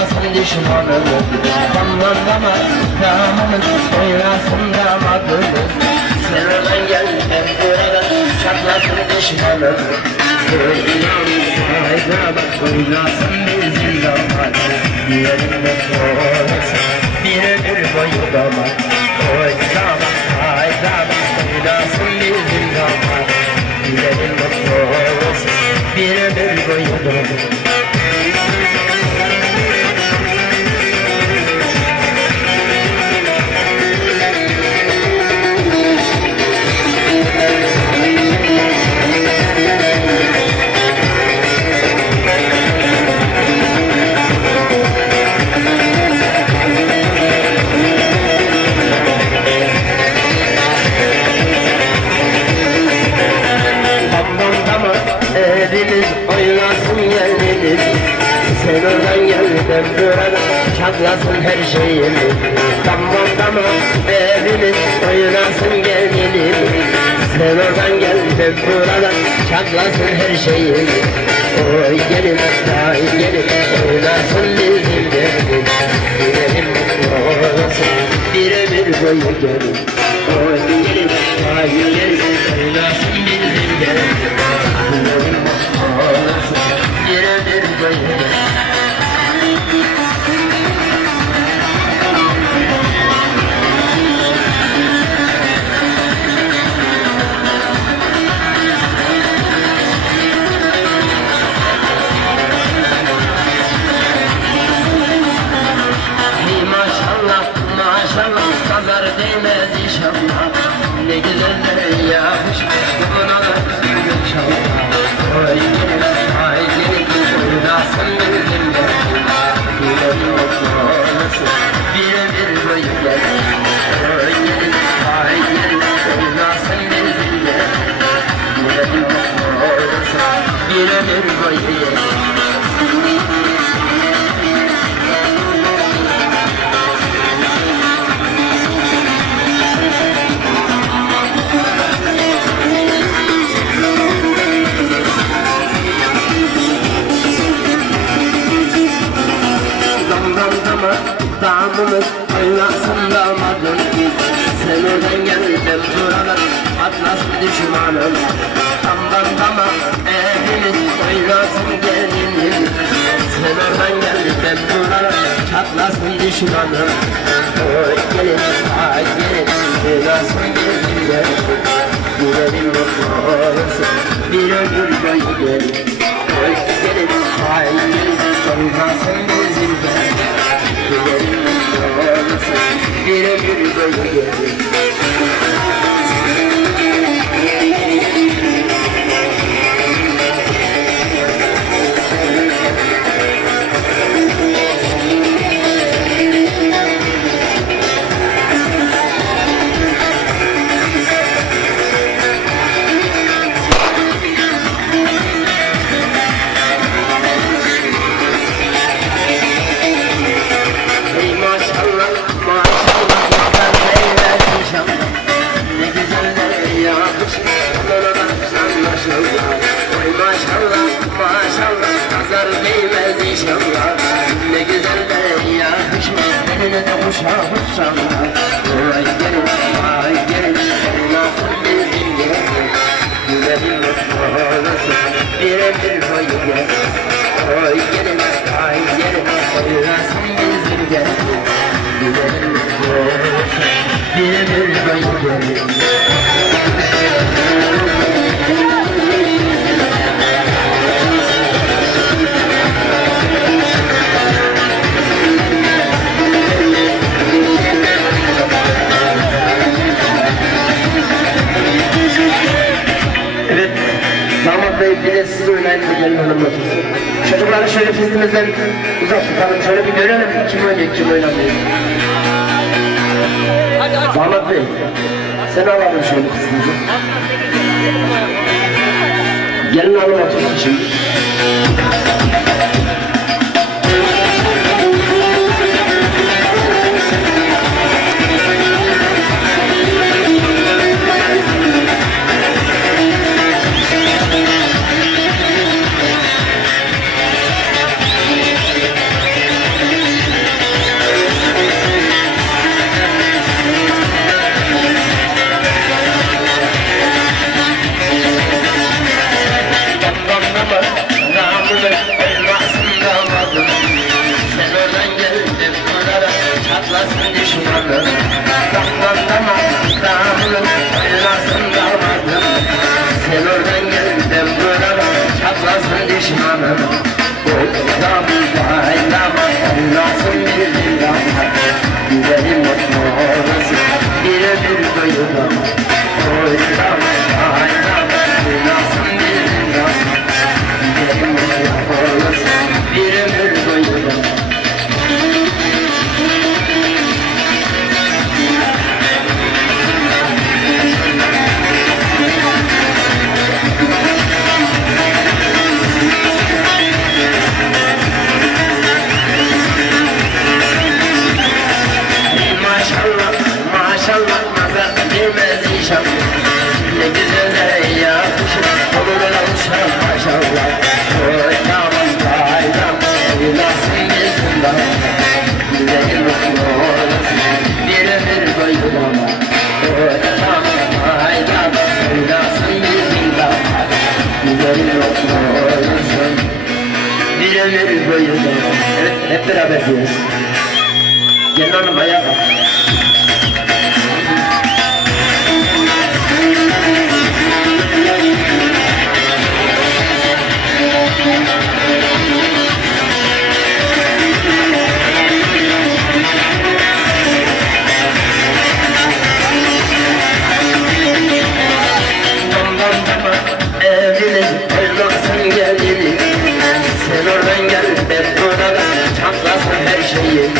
çatlasın düşmanımız. Damdan dama damımız oynasın damadımız. Sen oradan gel ben buradan çatlasın düşmanımız. Hayda bak oynasın bizim damadımız. Bir elinde koyasın bir ömür boyu damat. Hayda bak oynasın bizim damadımız. Bir elinde koyasın bir ömür boyu damat. Sen oradan gel ben buradan çatlasın her şeyimiz. Tamam tamam evimiz oynasın gelinin. Sen oradan gel ben buradan çatlasın her şeyimiz. Oy gelin ay gelin oynasın bizim gelin. Gidelim oynasın bir ömür boyu gelin. Oy gelin ay gelin oynasın bizim gelin. Gidelim oynasın bir ömür boyu gelin. Nazar değmez inşallah. Ne güzeller yakışmış buna da inşallah. Oy gelin ay gelin oynasın bizimle. Gülen oynasın bir ömür boyu gelin. Oy gelin ay gelin oynasın bizimle. Gülen oynasın bir ömür boyu gelin. Damımız oynasın damadım. Sen oradan gel ben buradan atlasın düşmanım. Damdan dama evimiz oynasın gelinin. Sen oradan gel ben buradan çatlasın düşmanım. Oy gelin ay gelin oynasın gelinle. Gülerim oynasın bir ömür boyu gelin. Oy gelin ay gelin oynasın bizimle. Gülerim oynasın bir ömür boyu gelin. Ne güzel de yakışmış eline de uşağı uşağına. Oy gelin ay gelin oynasın bizim gelin. Gülerim oynasın bir ömür boyu gelin. Oy gelin ay gelin oynasın bizim gelin. Gülerim oynasın bir ömür boyu gelin. Bir de siz oynayın da gelin hanım otursun. Çocukları şöyle pistimizden uzak tutalım. Şöyle bir görelim kim oynuyor kim oynamıyor. Damat Bey sen alalım şöyle pistimizi. Gelin hanım otursun şimdi. Güzelim olsun bir ömür boyu oynasam haydan oynasın bizim damat. Güzelim olsun bir ömür boyu. Evet, hep beraber diyoruz. Gelin hanım ayağa kalk. Evliliğin oynasın gelinim. Sen oradan gel ben buradan çatlasın her şeyi.